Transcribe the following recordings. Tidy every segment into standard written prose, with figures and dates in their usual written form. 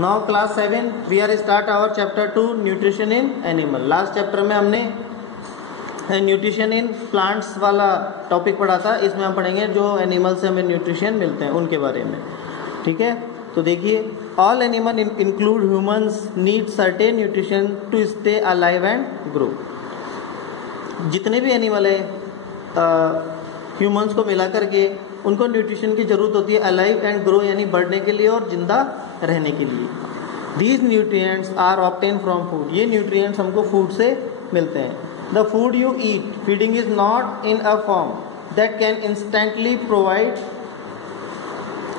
Now class 7 we are start our chapter 2 nutrition in animal. Last chapter में हमने nutrition in plants वाला topic पढ़ा था। इसमें हम पढ़ेंगे जो एनिमल से हमें न्यूट्रिशन मिलते हैं उनके बारे में। ठीक है, तो देखिए, all animal include humans need certain nutrition to stay alive and grow. जितने भी एनिमल है ह्यूमंस को मिला करके उनको न्यूट्रिशन की जरूरत होती है अलाइव एंड ग्रो यानी बढ़ने के लिए और जिंदा रहने के लिए। These nutrients are obtain from food. ये न्यूट्रिएंट्स हमको फूड से मिलते हैं। The food you eat, feeding is not in a form that can instantly provide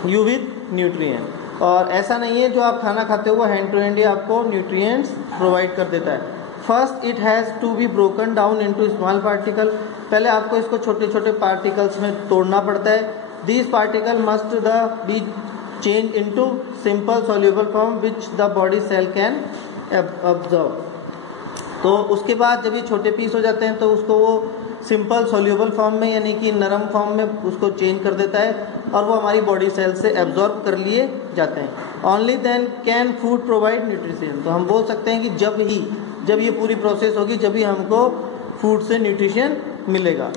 you with nutrient. और ऐसा नहीं है जो आप खाना खाते हो वो हैंड टू हैंड ही आपको न्यूट्रिएंट्स प्रोवाइड कर देता है। First it has to be broken down into small particle. पहले आपको इसको छोटे छोटे पार्टिकल्स में तोड़ना पड़ता है। These particle must the be change into simple soluble form which the body cell can observe. तो उसके बाद जब ये छोटे पीस हो जाते हैं तो उसको वो सिंपल सॉल्यूबल फॉर्म में यानी कि नरम फॉर्म में उसको चेंज कर देता है और वो हमारी बॉडी सेल से एब्जॉर्ब कर लिए जाते हैं। Only then can food provide nutrition. तो हम बोल सकते हैं कि जब ये पूरी प्रोसेस होगी जब ही हमको फूड से न्यूट्रिशन मिलेगा।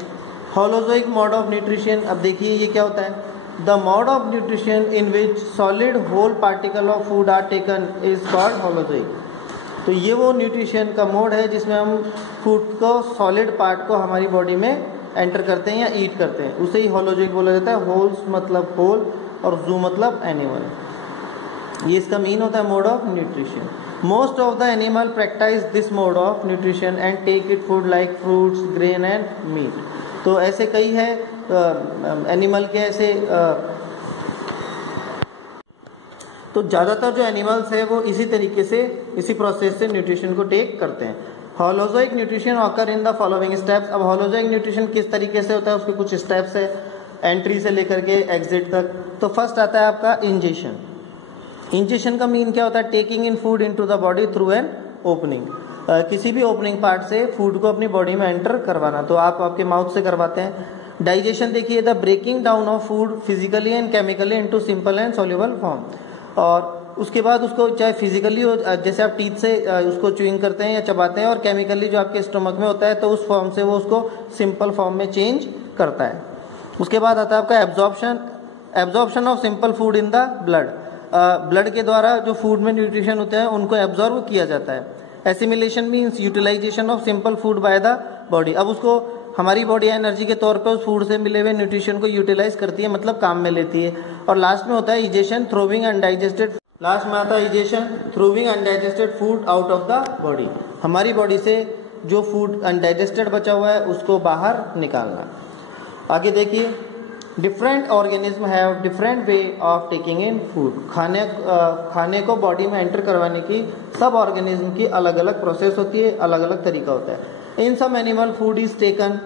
Holozoic mode of nutrition. अब देखिए ये क्या होता है। The mode of nutrition in which solid whole particle of food are taken is called holozoic. तो ये वो न्यूट्रिशन का मोड है जिसमें हम फूड को सॉलिड पार्ट को हमारी बॉडी में एंटर करते हैं या ईट करते हैं, उसे ही होलोजोइक बोला जाता है। होल्स मतलब होल और जू मतलब एनिमल। ये इसका मीन होता है mode of nutrition. Most of the animal practice this mode of nutrition and take it food like fruits grain and meat. तो ऐसे कई है एनिमल के ऐसे तो ज़्यादातर जो एनिमल्स है वो इसी तरीके से इसी प्रोसेस से न्यूट्रिशन को टेक करते हैं। Holozoic nutrition occur in the following steps. अब होलोजोइक न्यूट्रिशन किस तरीके से होता है उसके कुछ स्टेप्स है एंट्री से लेकर के एग्जिट तक। तो फर्स्ट आता है आपका इंजेशन। इंजेशन का मीन क्या होता है। Taking in food into the body through an opening. किसी भी ओपनिंग पार्ट से फूड को अपनी बॉडी में एंटर करवाना, तो आप आपके माउथ से करवाते हैं। डाइजेशन देखिए, the breaking down of food physically and chemically into simple and soluble form. और उसके बाद उसको चाहे फिजिकली हो जैसे आप टीथ से उसको च्यूइंग करते हैं या चबाते हैं, और केमिकली जो आपके स्टमक में होता है तो उस फॉर्म से वो उसको सिंपल फॉर्म में चेंज करता है। उसके बाद आता है आपका absorption of simple food in the blood. Blood के द्वारा जो फूड में न्यूट्रिशन होते हैं उनको एब्जॉर्ब किया जाता है। Assimilation means utilisation of simple food by the body. अब उसको हमारी बॉडी एनर्जी के तौर पे उस फूड से मिले हुए न्यूट्रिशन को यूटिलाइज करती है, मतलब काम में लेती है। और लास्ट में होता है इजेशन थ्रोविंग अनडाइजेस्टेड। लास्ट में आता है egestion throwing undigested food out of the body. हमारी बॉडी से जो फूड अनडाइजेस्टेड बचा हुआ है उसको बाहर निकालना। आगे देखिए, different organism have different way of taking in food. खाने को बॉडी में एंटर करवाने की सब ऑर्गेनिज्म की अलग अलग प्रोसेस होती है, अलग अलग तरीका होता है। In some animal food is taken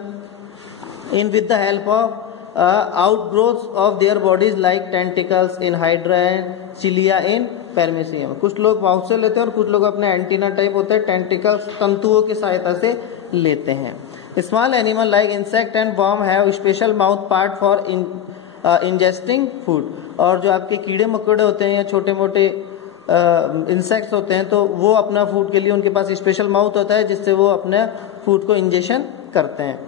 in with the help of outgrowths of their bodies like tentacles in hydra and cilia in paramecium. कुछ लोग माउथ से लेते हैं और कुछ लोग अपने एंटीना टाइप होते हैं टेंटिकल्स तंतुओं की सहायता से लेते हैं। Small animal like insect and worm have special mouth part for ingesting food. और जो आपके कीड़े मकोड़े होते हैं या छोटे मोटे इंसेक्ट्स होते हैं तो वो अपना फूड के लिए उनके पास स्पेशल माउथ होता है जिससे वो अपने फूड को इंजेक्शन करते हैं।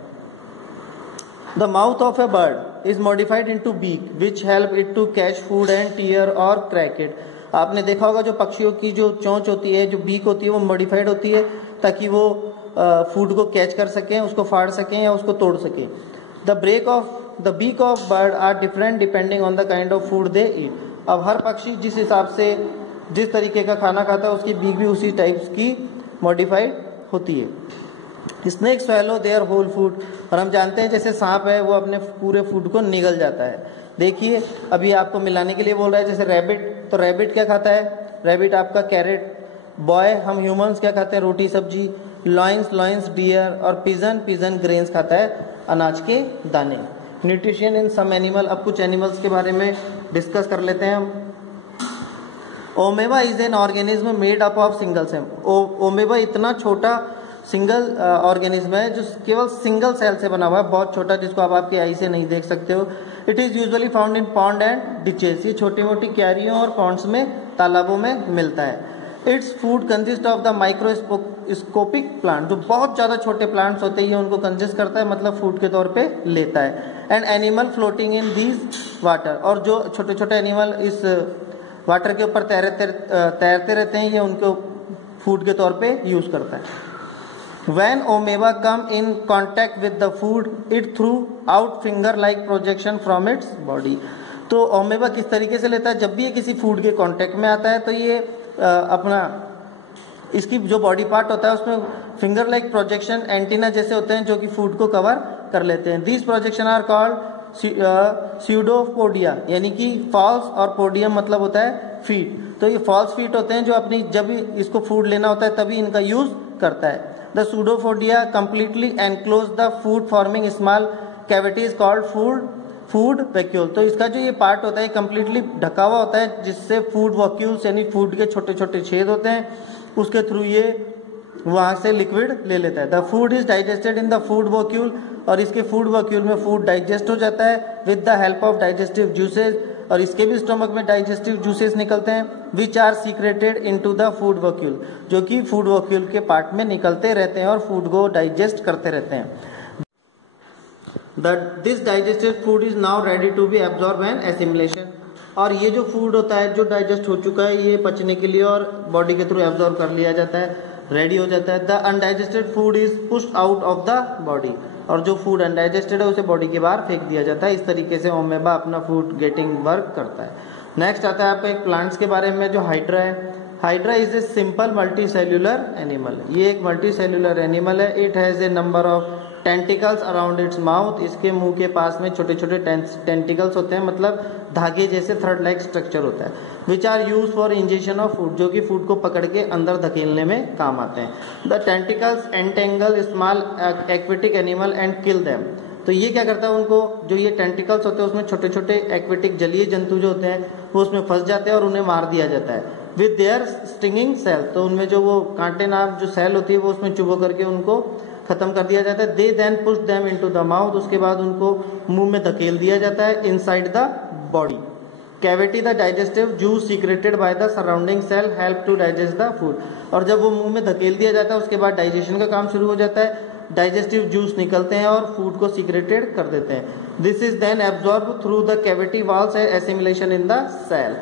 The mouth of a bird is modified into beak which help it to catch food and tear और क्रैक इट। आपने देखा होगा जो पक्षियों की जो चोंच होती है, जो बीक होती है, वो मॉडिफाइड होती है ताकि वो फूड को कैच कर सकें, उसको फाड़ सकें या उसको तोड़ सकें। The beak of bird are different depending on the kind of food they eat. अब हर पक्षी जिस हिसाब से जिस तरीके का खाना खाता है उसकी बीक भी उसी टाइप्स की मॉडिफाइड होती है। Snake swallow their whole food. और हम जानते हैं जैसे सांप है वो अपने पूरे फूड को निगल जाता है। देखिए अभी आपको मिलाने के लिए बोल रहा है जैसे रैबिट, तो रैबिट क्या खाता है। रैबिट आपका कैरेट। बॉय हम ह्यूमंस क्या खाते हैं, रोटी सब्जी। Lions deer. और पिजन ग्रेन्स खाता है, अनाज के दाने। Nutrition in some animal. अब कुछ एनिमल्स के बारे में डिस्कस कर लेते हैं हम। Amoeba is an organism made up of single cell. Amoeba इतना छोटा सिंगल ऑर्गेनिज्म है जो केवल सिंगल सेल से बना हुआ है, बहुत छोटा, जिसको आप आपकी आई से नहीं देख सकते हो। It is usually found in pond and ditches. ये छोटी मोटी क्यारियों और पॉन्ड्स में तालाबों में मिलता है। Its food consist of the microscopic plant, जो बहुत ज़्यादा छोटे प्लांट्स होते हैं ये उनको कंसिस्ट करता है, मतलब फूड के तौर पे लेता है। And animal floating in these water, और जो छोटे छोटे एनिमल इस वाटर के ऊपर तैरते रहते हैं ये उनको फूड के तौर पे यूज़ करता है। When amoeba come in contact with the food, it threw out finger-like projection from its body. तो ओमेबा किस तरीके से लेता है, जब भी ये किसी फूड के कांटेक्ट में आता है तो ये अपना इसकी जो बॉडी पार्ट होता है उसमें फिंगर लाइक प्रोजेक्शन एंटीना जैसे होते हैं जो कि फूड को कवर कर लेते हैं। These projection are called pseudopodia, यानी कि फॉल्स, और पोडियम मतलब होता है फीट। तो ये फॉल्स फीट होते हैं जो अपनी जब इसको फूड लेना होता है तभी इनका यूज करता है। The pseudopodia completely enclose the food forming small cavities called food vacuole। तो इसका जो ये पार्ट होता है completely ढका हुआ होता है जिससे food vacuoles यानी फूड के छोटे छोटे छेद होते हैं, उसके थ्रू ये वहां से लिक्विड ले लेता है। The food is digested in the food vacuole, और इसके फूड वैक्यूल में फूड डाइजेस्ट हो जाता है with the help of digestive juices, और इसके भी स्टोमक में डाइजेस्टिव जूसेस निकलते हैं which are secreted into the food vacuole, जो कि फूड वैक्यूल के पार्ट में निकलते रहते हैं और फूड को डाइजेस्ट करते रहते हैं। This digested food is now ready to be absorb and assimilation, और ये जो फूड होता है जो डाइजेस्ट हो चुका है ये पचने के लिए और बॉडी के थ्रू एब्जॉर्ब कर लिया जाता है, रेडी हो जाता है। The undigested food is pushed out of the body, और जो फूड अनडाइजेस्टेड है उसे बॉडी के बाहर फेंक दिया जाता है। इस तरीके से ओमेबा अपना फूड गेटिंग वर्क करता है। नेक्स्ट आता है आपका एक प्लांट्स के बारे में जो हाइड्रा है। Hydra is a simple multi cellular animal, ये एक मल्टी सेल्यूलर एनिमल है। It has a number of tentacles around its mouth, इसके मुंह के पास में छोटे छोटे टेंटिकल्स होते हैं, मतलब धागे जैसे थ्रेड लाइक स्ट्रक्चर होता है। Which are use for injection of food, जो कि फूड को पकड़ के अंदर धकेलने में काम आते हैं। The tentacles entangle small aquatic animal and kill them, तो ये क्या करता है उनको, जो ये टेंटिकल्स होते हैं उसमें छोटे छोटे एक्वेटिक जलीय जंतु जो होते हैं वो उसमें फंस जाते हैं और उन्हें मार दिया जाता है। विद देयर स्टिंगिंग सेल, तो उनमें जो वो कांटे नाम जो सेल होती है वो उसमें चुभो करके उनको खत्म कर दिया जाता है। They then push them into the mouth, उसके बाद उनको मुंह में धकेल दिया जाता है inside the body cavity. The digestive juice secreted by the surrounding cell help to digest the food, और जब वो मुंह में धकेल दिया जाता है उसके बाद डाइजेशन का काम शुरू हो जाता है, डाइजेस्टिव जूस निकलते हैं और फूड को सीक्रेटेड कर देते हैं। This is then absorb through the cavity walls and assimilation in the cell,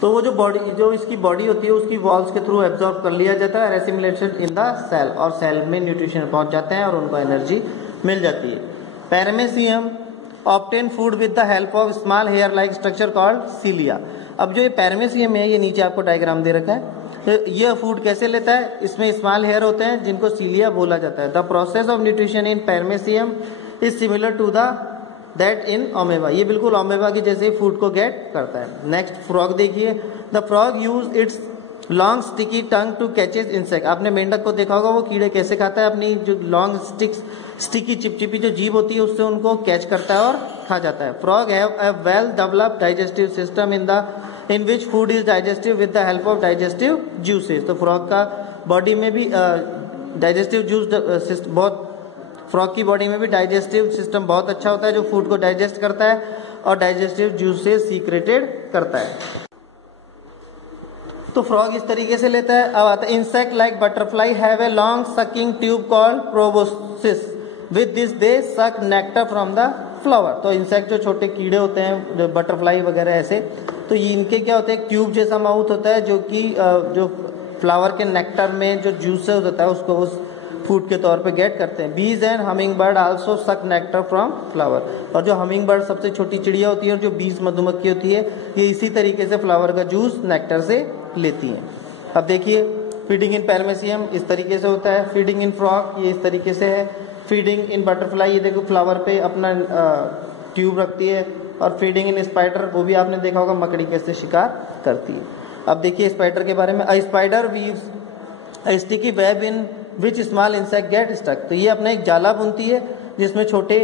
तो वो जो इसकी बॉडी होती है उसकी वॉल्स के थ्रू एब्जॉर्ब कर लिया जाता है, एसिमिलेशन इन द सेल, और सेल में न्यूट्रिशन पहुंच जाते हैं और उनको एनर्जी मिल जाती है। Paramecium obtain food with the help of small hair like structure called cilia. अब जो ये पैरामेसियम है ये नीचे आपको डायग्राम दे रखा है, ये फूड कैसे लेता है, इसमें स्मॉल हेयर होते हैं जिनको सीलिया बोला जाता है। The process of nutrition in paramecium is similar to that in amoeba, ये बिल्कुल ओमेबा की जैसे फूड को गेट करता है। नेक्स्ट फ्रॉग देखिए, the frog use its long sticky tongue to catches insect. आपने मेंढक को देखा होगा वो कीड़े कैसे खाता है, अपनी जो लॉन्ग स्टिकी चिपचिपी जो जीभ होती है उससे उनको कैच करता है और खा जाता है। Frog have a well developed digestive system in which food is digestive with the help of digestive juices. तो फ्रॉग का बॉडी में भी डाइजेस्टिव जूस बहुत, फ्रॉग की बॉडी में भी डाइजेस्टिव सिस्टम बहुत अच्छा होता है जो फूड को डाइजेस्ट करता है और डाइजेस्टिव जूसेस सीक्रेटेड करता है। तो फ्रॉग इस तरीके से लेता है। अब आता है insect like butterfly have a long sucking tube called proboscis, with this they सक नेक्टर फ्रॉम द फ्लावर। तो इंसेक्ट जो छोटे कीड़े होते हैं बटरफ्लाई वगैरह ऐसे, तो इनके क्या होते हैं, ट्यूब जैसा माउथ होता है जो कि जो फ्लावर के नेक्टर में जो जूसेस होता है उसको उस फूड के तौर पे गेट करते हैं। बीज एंड हमिंग बर्ड आल्सो सक नेक्टर फ्रॉम फ्लावर, और जो हमिंग बर्ड सबसे छोटी चिड़िया होती है और जो बीज मधुमक्खी होती है ये इसी तरीके से फ्लावर का जूस नेक्टर से लेती हैं। अब देखिए फीडिंग इन पैरामेसियम इस तरीके से होता है, फीडिंग इन फ्रॉग ये इस तरीके से है, फीडिंग इन बटरफ्लाई ये देखो फ्लावर पे अपना ट्यूब रखती है, और फीडिंग इन स्पाइडर वो भी आपने देखा होगा मकड़ी कैसे शिकार करती है। अब देखिए स्पाइडर के बारे में, a spider weaves a sticky web in which small insect get stuck. तो ये अपना एक जाला बुनती है जिसमें छोटे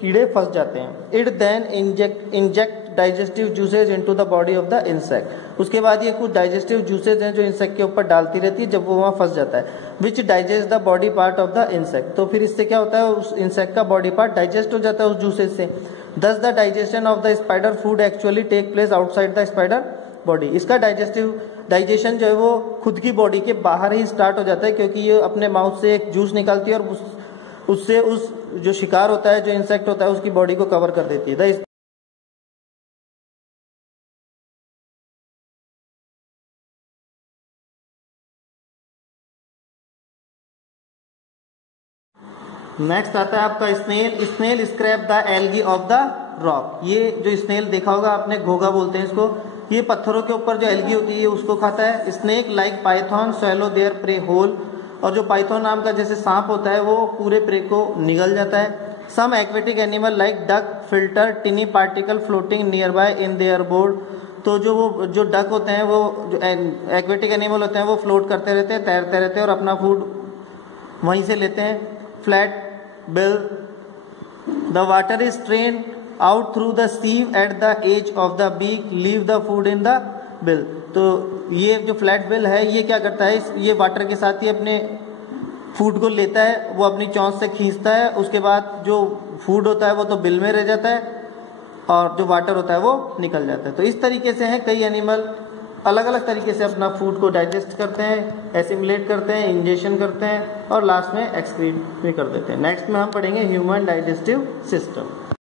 कीड़े फंस जाते हैं। It then inject digestive juices into the body of the insect, उसके बाद ये कुछ डाइजेस्टिव जूसेज हैं जो इंसेक्ट के ऊपर डालती रहती है जब वो वहां फंस जाता है। विच digest the body part of the insect, तो फिर इससे क्या होता है उस इंसेक्ट का बॉडी पार्ट डाइजेस्ट हो जाता है उस जूसेज से। Thus the digestion of the spider food actually take place outside the spider body. इसका डाइजेशन जो है वो खुद की बॉडी के बाहर ही स्टार्ट हो जाता है, क्योंकि ये अपने माउथ से एक जूस निकालती है और उससे उस जो शिकार होता है, जो इंसेक्ट होता है, उसकी बॉडी को कवर कर देती है। नेक्स्ट आता है आपका snail scrap the algae of the rock. ये जो स्नेल देखा होगा आपने, घोघा बोलते हैं इसको, ये पत्थरों के ऊपर जो एल्गी होती है उसको खाता है। Snake like python swallow their prey whole, और जो पाइथन नाम का जैसे सांप होता है वो पूरे प्रे को निगल जाता है। Some aquatic animal like duck filter tiny particle floating near by in their board. तो जो डक होते हैं, वो जो एक्वेटिक एनिमल होते हैं वो फ्लोट करते रहते हैं, तैरते रहते हैं और अपना फूड वहीं से लेते हैं। Flat bill, the water is strained out through the sieve at the edge of the beak, leave the food in the bill। तो ये जो फ्लैट बिल है ये क्या करता है, ये वाटर के साथ ही अपने फूड को लेता है, वो अपनी चोंच से खींचता है, उसके बाद जो फूड होता है वो तो बिल में रह जाता है और जो वाटर होता है वो निकल जाता है। तो इस तरीके से हैं कई एनिमल अलग अलग तरीके से अपना फूड को डाइजेस्ट करते हैं, एसिमुलेट करते हैं, इंजेक्शन करते हैं और लास्ट में एक्सक्रीट भी कर देते हैं। नेक्स्ट में हम पढ़ेंगे ह्यूमन डाइजेस्टिव सिस्टम।